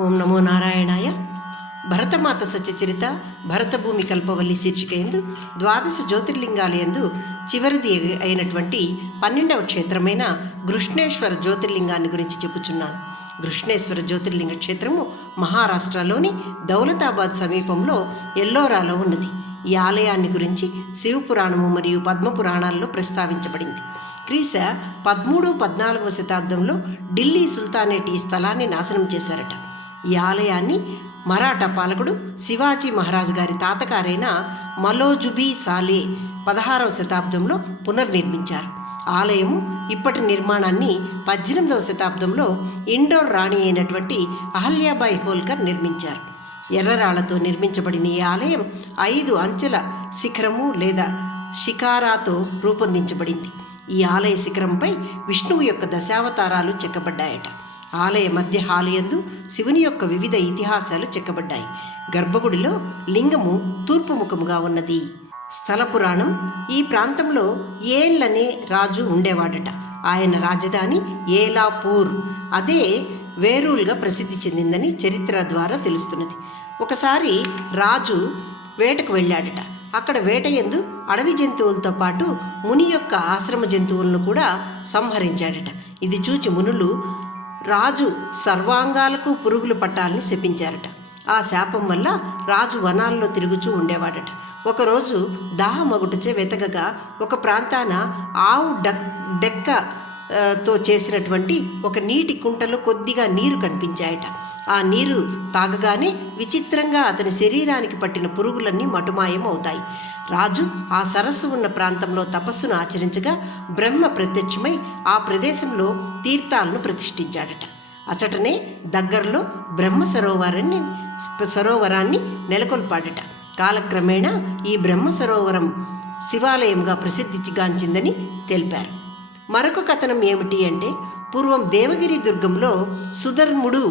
ఓం నమో నారాయణాయ. భరతమాత సత్యచరిత భరతభూమి కల్పవల్లి శీర్షిక ఎందు ద్వాదశ జ్యోతిర్లింగాలయందు చివరిది అయినటువంటి 12వ క్షేత్రమైన గృష్ణేశ్వర జ్యోతిర్లింగాన్ని గురించి చెప్పుచున్నాను. గృష్ణేశ్వర జ్యోతిర్లింగ క్షేత్రము మహారాష్ట్రలోని దౌలతాబాద్ సమీపంలో ఎల్లోరాలో ఉన్నది. ఈ ఆలయాన్ని గురించి శివపురాణము మరియు పద్మపురాణాల్లో ప్రస్తావించబడింది. క్రీశ 13-14వ శతాబ్దంలో ఢిల్లీ సుల్తానేట్ ఈ స్థలాన్ని నాశనం చేశారట. ఈ ఆలయాన్ని మరాఠా పాలకుడు శివాజీ మహారాజు గారి తాతగారైన మలోజుబీ సాలే 16వ శతాబ్దంలో పునర్నిర్మించారు. ఆలయము ఇప్పటి నిర్మాణాన్ని 18వ శతాబ్దంలో ఇండోర్ రాణి అయినటువంటి అహల్యాబాయి హోల్కర్ నిర్మించారు. ఎర్రరాళ్లతో నిర్మించబడిన ఈ ఆలయం 5 అంచెల శిఖరము లేదా షికారాతో రూపొందించబడింది. ఈ ఆలయ శిఖరంపై విష్ణువు యొక్క దశావతారాలు చెక్కబడ్డాయట. ఆలయ మధ్య హాలయందు శివుని యొక్క వివిధ ఇతిహాసాలు చెక్కబడ్డాయి. గర్భగుడిలో లింగము తూర్పు ముఖముగా ఉన్నది. స్థల పురాణం ఈ ప్రాంతంలో ఏల్ అనే రాజు ఉండేవాడట. ఆయన రాజధాని ఏలాపూర్, అదే వేరూల్గా ప్రసిద్ధి చెందిందని చరిత్ర ద్వారా తెలుస్తున్నది. ఒకసారి రాజు వేటకు వెళ్ళాడట. అక్కడ వేట యందు అడవి జంతువులతో పాటు ముని యొక్క ఆశ్రమ జంతువులను కూడా సంహరించాడట. ఇది చూచి మునులు రాజు సర్వాంగాలకు పురుగులు పట్టాలని శపించారట. ఆ శాపం వల్ల రాజు వనాల్లో తిరుగుచూ ఉండేవాడట. ఒకరోజు దాహమగుటచే వెతకగా ఒక ప్రాంతాన ఆవు డెక్కతో చేసినటువంటి ఒక నీటి కుంటలో కొద్దిగా నీరు కనిపించాయట. ఆ నీరు తాగగానే విచిత్రంగా అతని శరీరానికి పట్టిన పురుగులన్నీ మటుమాయం అవుతాయి. రాజు ఆ సరస్సు ఉన్న ప్రాంతంలో తపస్సును ఆచరించగా బ్రహ్మ ప్రత్యక్షమై ఆ ప్రదేశంలో తీర్థాలను ప్రతిష్ఠించాడట. అచటనే దగ్గరలో బ్రహ్మ సరోవరాన్ని నెలకొల్పాడట. కాలక్రమేణా ఈ బ్రహ్మ సరోవరం శివాలయంగా ప్రసిద్ధిగాంచిందని తెలిపారు. మరొక కథనం ఏమిటి అంటే, పూర్వం దేవగిరి దుర్గంలో సుధర్ముడు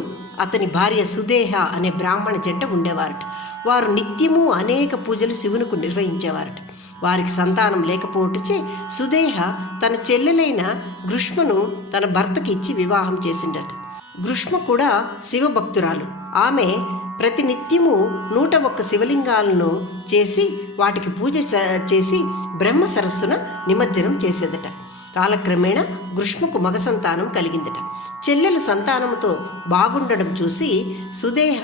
అతని భార్య సుదేహ అనే బ్రాహ్మణ జంట ఉండేవారట. వారు నిత్యము అనేక పూజలు శివునికి నిర్వహించేవారట. వారికి సంతానం లేకపోవటచే సుదేహ తన చెల్లెలైన గృష్మను తన భర్తకి ఇచ్చి వివాహం చేసిండట. గృష్మ కూడా శివభక్తురాలు. ఆమె ప్రతినిత్యము 101 శివలింగాలను చేసి వాటికి పూజ చేసి బ్రహ్మ సరస్సున నిమజ్జనం చేసేదట. కాలక్రమేణా గృష్మకు మగ సంతానం కలిగిందట. చెల్లెలు సంతానంతో బాగుండడం చూసి సుదేహ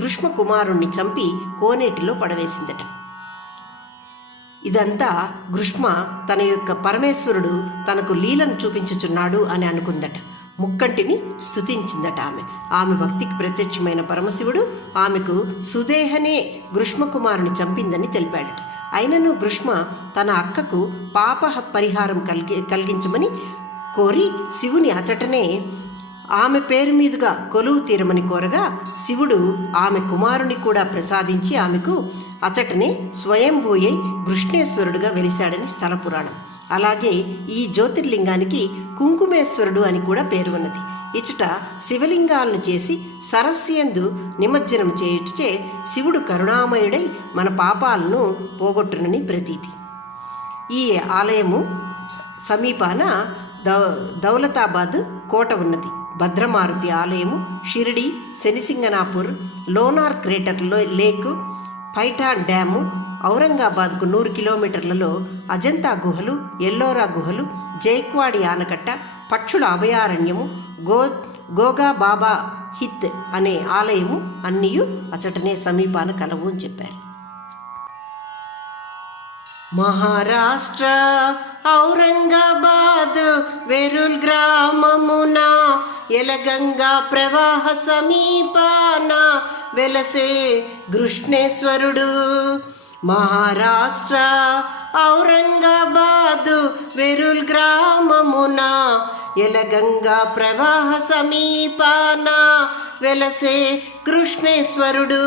గృష్మ కుమారుణ్ణి చంపి కోనేటిలో పడవేసిందట. ఇదంతా గృష్మ తన యొక్క పరమేశ్వరుడు తనకు లీలను చూపించుచున్నాడు అని అనుకుందట. ముక్కంటిని స్తుతించిందట. ఆమె భక్తికి ప్రత్యక్షమైన పరమశివుడు ఆమెకు సుదేహనే గృష్మ కుమారుని చంపిందని తెలిపాడట. అయినను గృష్మ తన అక్కకు పాప పరిహారం కలిగించమని కోరి శివుని అచటనే ఆమె పేరు మీదుగా కొలువు తీరమని కోరగా శివుడు ఆమె కుమారుని కూడా ప్రసాదించి ఆమెకు అచటనే స్వయంభూయై గృష్ణేశ్వరుడుగా వెలిశాడని స్థల పురాణం. అలాగే ఈ జ్యోతిర్లింగానికి కుంకుమేశ్వరుడు అని కూడా పేరు ఉన్నది. ఇచట శివలింగాలను చేసి సరస్సు యందు నిమజ్జనం చేయుటచే శివుడు కరుణామయుడై మన పాపాలను పోగొట్టునని ప్రతీతి. ఈ ఆలయము సమీపాన దౌలతాబాద్ కోట ఉన్నది. భద్రమారుతి ఆలయము, Shirdi, Shani Shingnapur, Lonar crater lake, Paithan dam, ఔరంగాబాద్కు 100 కిలోమీటర్లలో అజంతా గుహలు, ఎల్లోరా గుహలు, జైక్వాడి ఆనకట్ట, పక్షుల అభయారణ్యము, గోగా బాబా హిత్ అనే ఆలయము అన్నీయు అచటనే సమీపాన కలవు అని చెప్పారు. మహారాష్ట్ర ఔరంగాబాద్ వెరుల్ గ్రామమున ఎలగంగా ప్రవాహ సమీపాన వెలసే గృష్ణేశ్వరుడు. మహారాష్ట్ర ఔరంగాబాద్ వెరుల్ గ్రామమున ఎలగంగా ప్రవాహ సమీపాన వెలసే కృష్ణేశ్వరుడు.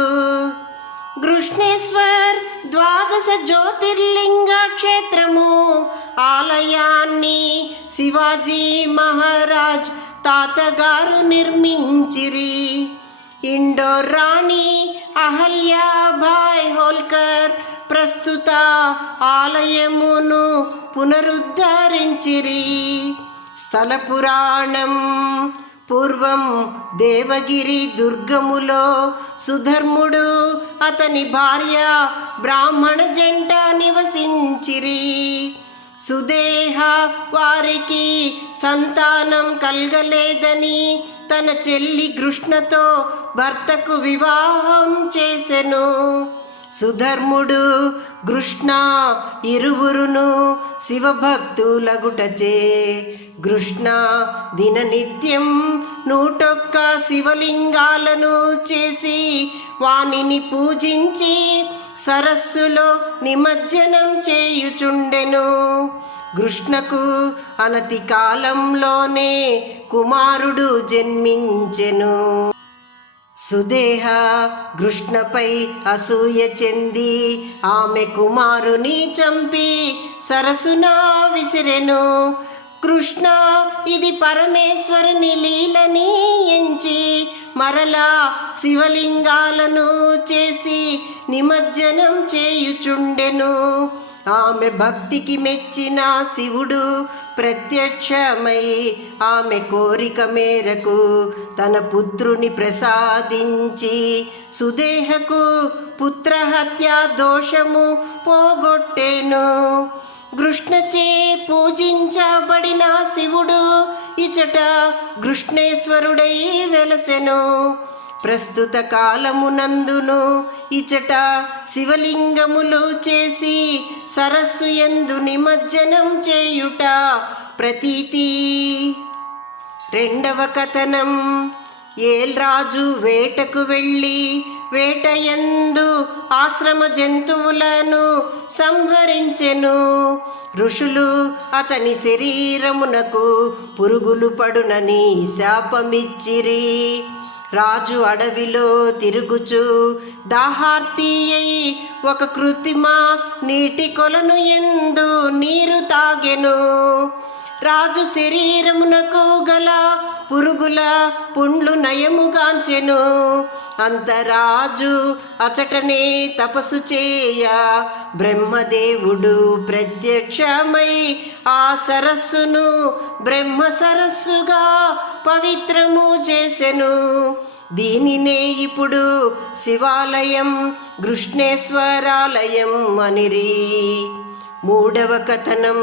గృష్ణేశ్వర్ ద్వాదశ జ్యోతిర్లింగ క్షేత్రము ఆలయాన్ని శివాజీ మహారాజ్ తాతగారు నిర్మించిరి. ఇండోర్ రాణి అహల్యాబాయి హోల్కర్ ప్రస్తుత ఆలయమును పునరుద్ధరించిరి. స్థల పురాణం పూర్వం దేవగిరి దుర్గములో సుధర్ముడు అతని భార్య బ్రాహ్మణ జంట నివసించిరి. సుదేహ వారికి సంతానం కలగలేదని తన చెల్లి కృష్ణతో భర్తకు వివాహం చేసెను. సుధర్ముడు కృష్ణ ఇరువురును శివభక్తులగుటచే కృష్ణ దిననిత్యం 101 శివలింగాలను చేసి వానిని పూజించి సరస్సులో నిమజ్జనం చేయుచుండెను. కృష్ణకు అనతి కాలంలోనే కుమారుడు జన్మించెను. సుదేహ కృష్ణపై అసూయ చెంది ఆమె కుమారుని చంపి సరస్సున విసిరెను. కృష్ణ ఇది పరమేశ్వరుని లీలని ఎంచి మరలా శివలింగాలను చేసి నిమజ్జనం చేయుచుండెను. ఆమె భక్తికి మెచ్చిన శివుడు ప్రత్యక్షమై ఆమె కోరిక మేరకు తన పుత్రుని ప్రసాదించి సుదేహకు పుత్రహత్యా దోషము పోగొట్టెను. కృష్ణచే పూజించబడిన శివుడు ఇచట కృష్ణేశ్వరుడై వెలసెను. ప్రస్తుత కాలమునందును ఇచట శివలింగములు చేసి సరస్సు యందు నిమజ్జనం చేయుట ప్రతీతి. 2వ కథనం. ఏల్రాజు వేటకు వెళ్ళి వేటయందు ఆశ్రమ జంతువులను సంహరించెను. ఋషులు అతని శరీరమునకు పురుగులు పడునని శాపమిచ్చిరి. రాజు అడవిలో తిరుగుచు దాహార్తి అయి ఒక కృత్రిమ నీటి కొలను యందు నీరు తాగెను. రాజు శరీరమునకు గల పురుగుల పుండ్లు నయముగాంచెను. అంతరాజు అచటనే తపస్సు చేయ బ్రహ్మదేవుడు ప్రత్యక్షమై ఆ సరస్సును బ్రహ్మ సరస్సుగా పవిత్రము చేసెను. దీనినే ఇప్పుడు శివాలయం కృష్ణేశ్వరాలయం అనిరి. 3వ కథనం.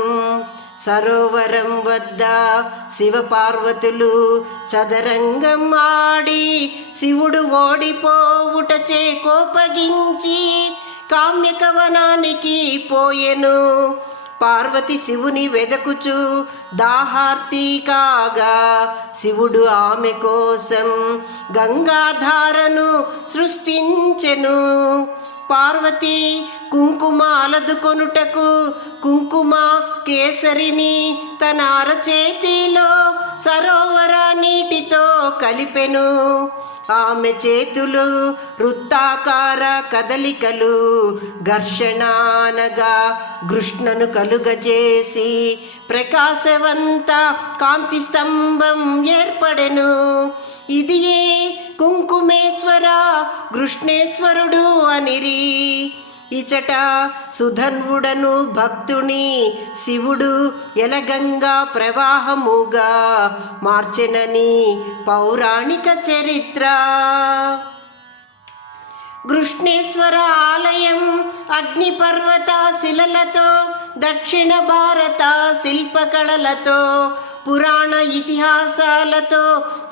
సరోవరం వద్ద శివపార్వతులు చదరంగం ఆడి శివుడు ఓడిపోవుటచే కోపగించి కామ్యకవనానికి పోయెను. పార్వతి శివుని వెదకుచు దాహార్తి కాగా శివుడు ఆమె కోసం గంగాధారను సృష్టించెను. పార్వతి కుంకుమ అలదుకొనుటకు కుంకుమ కేసరిని తన అరచేతిలో సరోవర నీటితో కలిపెను. ఆమె చేతులు వృత్తాకార కదలికలు ఘర్షణనగా కృష్ణను కలుగజేసి ప్రకాశవంత కాంతి స్తంభం ఏర్పడెను. ఇదియే కుంకుమేశ్వర కృష్ణేశ్వరుడు అనిరి. ఇచట సుధన్వుడను భక్తుని శివుడు ఎలగంగా ప్రవాహముగా మార్చెనని పౌరాణిక చరిత్ర. కృష్ణేశ్వర ఆలయం అగ్నిపర్వత శిలలతో దక్షిణ భారత శిల్పకళలతో పురాణ ఇతిహాసాలతో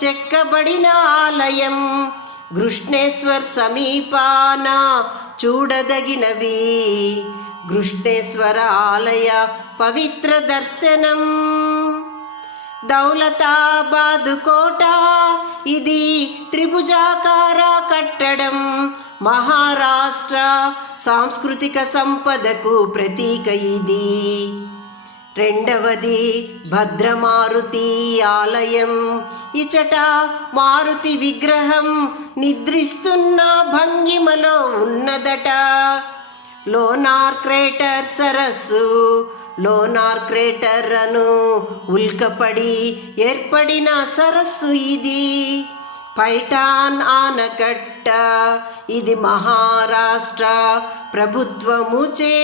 చెక్కబడిన ఆలయం. కృష్ణేశ్వర్ సమీపాన చూడదగినవి. కృష్ణేశ్వర ఆలయ పవిత్ర దర్శనం. దౌలతాబాదు కోట. ఇది త్రిభుజాకార కట్టడం. మహారాష్ట్ర సాంస్కృతిక సంపదకు ప్రతీక ఇది. 2వది భద్రమారుతి ఆలయం. ఇచట మారుతి విగ్రహం నిద్రిస్తున్న భంగిమలో ఉన్నదట. లోనార్ క్రేటర్ సరస్సు. లోనార్ క్రేటర్ అను ఉల్కపడి ఏర్పడిన సరస్సు ఇది. పైఠాన్ ఆనకట్ట. ఇది మహారాష్ట్ర ప్రభుత్వముచే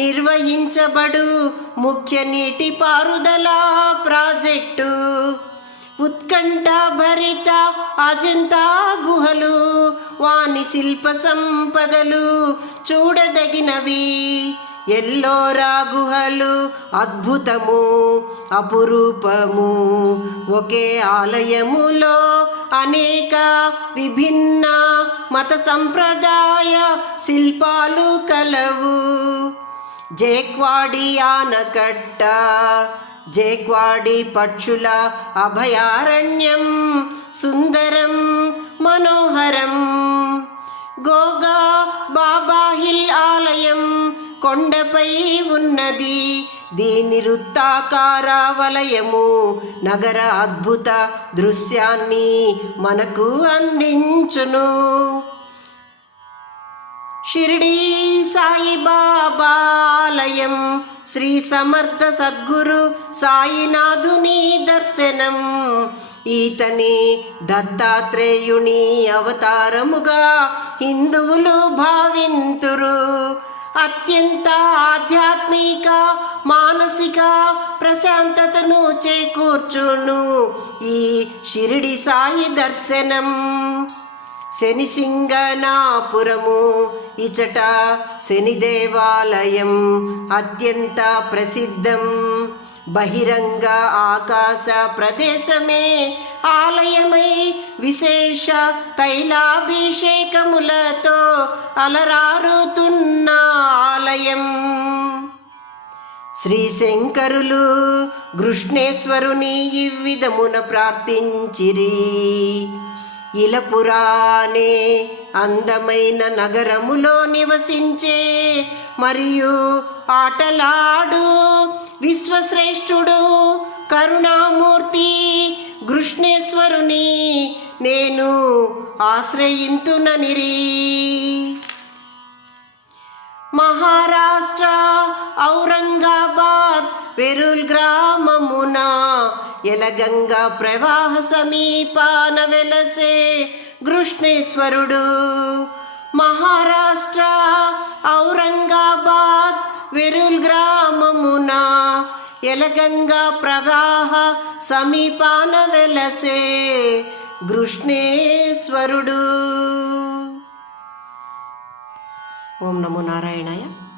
నిర్వహించబడు ముఖ్య నీటిపారుదల ప్రాజెక్టు. ఉత్కంఠ భరిత అజంతా గుహలు వాని శిల్ప సంపదలు చూడదగినవి. ఎల్లోరా గుహలు అద్భుతము అపురూపము. ఒకే ఆలయములో అనేక విభిన్న మత సంప్రదాయ శిల్పాలు కలవు. జేక్వాడి ఆనకట్ట, జేక్వాడి పక్షుల అభయారణ్యం సుందరం మనోహరం. గోగా బాబా హిల్ ఆలయం కొండపై ఉన్నది. దీని వృత్తాకార వలయము నగర అద్భుత దృశ్యాన్ని మనకు అందించును. షిరిడి సాయిబాబా ఆలయం శ్రీ సమర్థ సద్గురు సాయినాథుని దర్శనం. ఈతని దత్తాత్రేయుని అవతారముగా హిందువులు భావింతురు. అత్యంత ఆధ్యాత్మిక మానసిక ప్రశాంతతను చేకూర్చును ఈ షిరిడి సాయి దర్శనం. శని సింగనాపురము ఇచట శని దేవాలయం అత్యంత ప్రసిద్ధం. బహిరంగ ఆకాశ ప్రదేశమే ఆలయమై విశేష తైలాభిషేకములతో అలరారుతున్న ఆలయం. శ్రీ శంకరులు కృష్ణేశ్వరుని ఈ విధమున ప్రార్థించిరి. ఇలపురానే అందమైన నగరములో నివసించే మరియు ఆటలాడు విశ్వశ్రేష్ఠుడు కరుణామూర్తి కృష్ణేశ్వరుని నేను ఆశ్రయింతుననిరి. మహారాష్ట్ర ఔరంగాబాద్ వెరుల్ గ్రామమున ఎలగంగా ప్రవాహ సమీపాన వెలసే కృష్ణేశ్వరుడు. మహారాష్ట్ర ఔరంగాబాద్ వెరుల్ గ్రామమున ఎలగంగా ప్రవాహ సమీపాన వెలసే కృష్ణేశ్వరుడు. ఓం నమో నారాయణాయ.